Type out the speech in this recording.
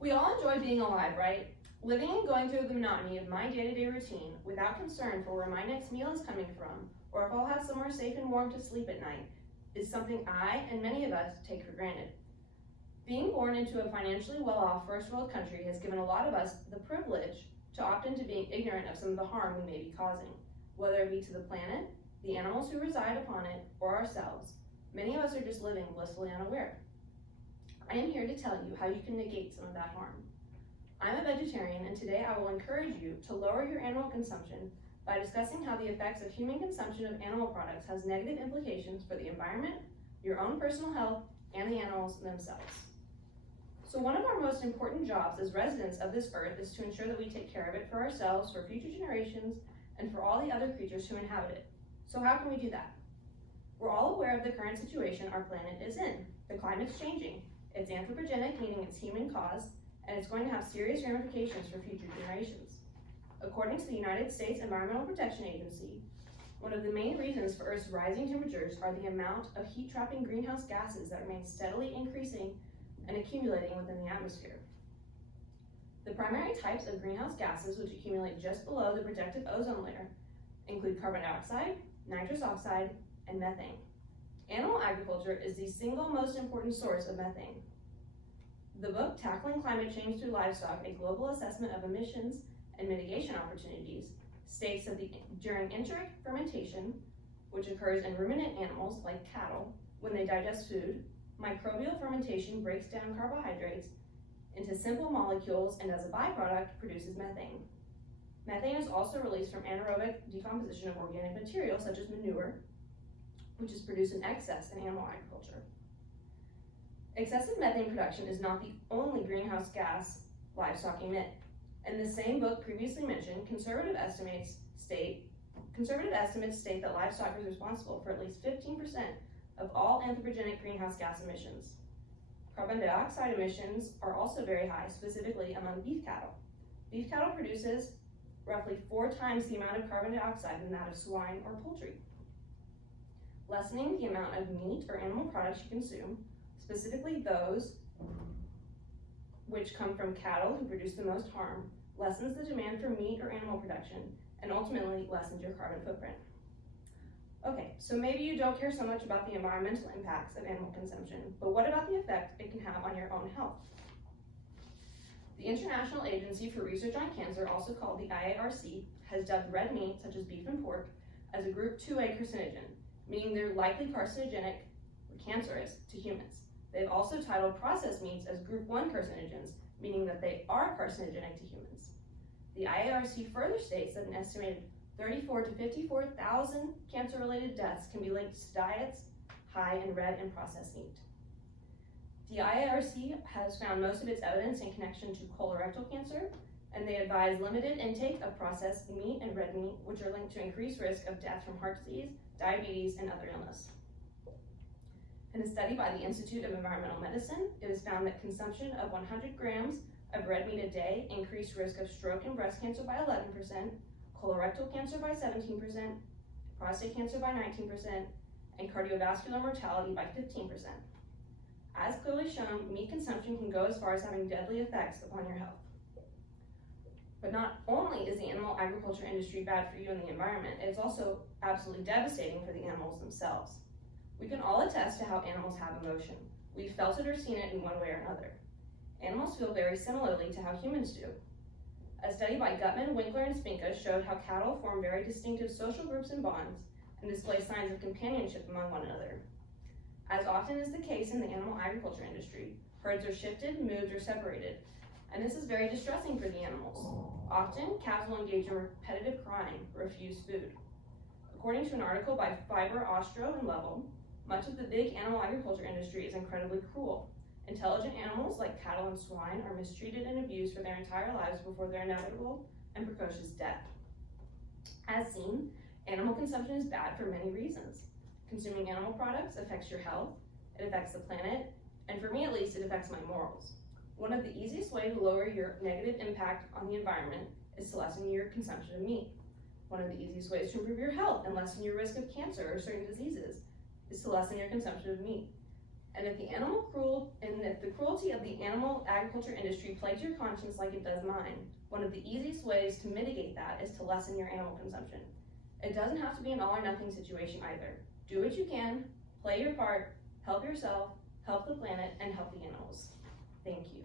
We all enjoy being alive, right? Living and going through the monotony of my day-to-day routine without concern for where my next meal is coming from or if I'll have somewhere safe and warm to sleep at night is something I and many of us take for granted. Being born into a financially well-off first world country has given a lot of us the privilege to opt into being ignorant of some of the harm we may be causing, whether it be to the planet, the animals who reside upon it, or ourselves. Many of us are just living blissfully unaware. I am here to tell you how you can negate some of that harm. I'm a vegetarian, and today I will encourage you to lower your animal consumption by discussing how the effects of human consumption of animal products has negative implications for the environment, your own personal health, and the animals themselves. So one of our most important jobs as residents of this earth is to ensure that we take care of it for ourselves, for future generations, and for all the other creatures who inhabit it. So how can we do that? We're all aware of the current situation our planet is in. The climate's changing. It's anthropogenic, meaning it's human caused, and it's going to have serious ramifications for future generations. According to the United States Environmental Protection Agency, one of the main reasons for Earth's rising temperatures are the amount of heat-trapping greenhouse gases that remain steadily increasing and accumulating within the atmosphere. The primary types of greenhouse gases which accumulate just below the protective ozone layer include carbon dioxide, nitrous oxide, and methane. Animal agriculture is the single most important source of methane. The book, Tackling Climate Change Through Livestock, A Global Assessment of Emissions and Mitigation Opportunities, states that during enteric fermentation, which occurs in ruminant animals like cattle when they digest food, microbial fermentation breaks down carbohydrates into simple molecules and as a byproduct produces methane. Methane is also released from anaerobic decomposition of organic material such as manure, which is produced in excess in animal agriculture. Excessive methane production is not the only greenhouse gas livestock emit. In the same book previously mentioned, conservative estimates state that livestock is responsible for at least 15% of all anthropogenic greenhouse gas emissions. Carbon dioxide emissions are also very high, specifically among beef cattle. Beef cattle produces roughly 4 times the amount of carbon dioxide than that of swine or poultry. Lessening the amount of meat or animal products you consume, specifically those which come from cattle who produce the most harm, lessens the demand for meat or animal production, and ultimately lessens your carbon footprint. Okay, so maybe you don't care so much about the environmental impacts of animal consumption, but what about the effect it can have on your own health? The International Agency for Research on Cancer, also called the IARC, has dubbed red meat, such as beef and pork, as a group 2A carcinogen, meaning they're likely carcinogenic or cancerous to humans. They've also titled processed meats as group 1 carcinogens, meaning that they are carcinogenic to humans. The IARC further states that an estimated 34,000 to 54,000 cancer-related deaths can be linked to diets high in red and processed meat. The IARC has found most of its evidence in connection to colorectal cancer, and they advise limited intake of processed meat and red meat, which are linked to increased risk of death from heart disease, diabetes, and other illness. In a study by the Institute of Environmental Medicine, it was found that consumption of 100 grams of red meat a day increased risk of stroke and breast cancer by 11%, colorectal cancer by 17%, prostate cancer by 19%, and cardiovascular mortality by 15%. As clearly shown, meat consumption can go as far as having deadly effects upon your health. But not only is the animal agriculture industry bad for you and the environment, it's also absolutely devastating for the animals themselves. We can all attest to how animals have emotion. We've felt it or seen it in one way or another. Animals feel very similarly to how humans do. A study by Gutman, Winkler, and Spinka showed how cattle form very distinctive social groups and bonds and display signs of companionship among one another. As often is the case in the animal agriculture industry, herds are shifted, moved, or separated, and this is very distressing for the animals. Often, calves will engage in repetitive crying or refuse food. According to an article by Fiber, Ostro, and Level, much of the big animal agriculture industry is incredibly cruel. Intelligent animals like cattle and swine are mistreated and abused for their entire lives before their inevitable and precocious death. As seen, animal consumption is bad for many reasons. Consuming animal products affects your health, it affects the planet, and for me at least, it affects my morals. One of the easiest ways to lower your negative impact on the environment is to lessen your consumption of meat. One of the easiest ways to improve your health and lessen your risk of cancer or certain diseases is to lessen your consumption of meat. And if the cruelty cruelty of the animal agriculture industry plagues your conscience like it does mine, one of the easiest ways to mitigate that is to lessen your animal consumption. It doesn't have to be an all or nothing situation either. Do what you can, play your part, help yourself, help the planet, and help the animals. Thank you.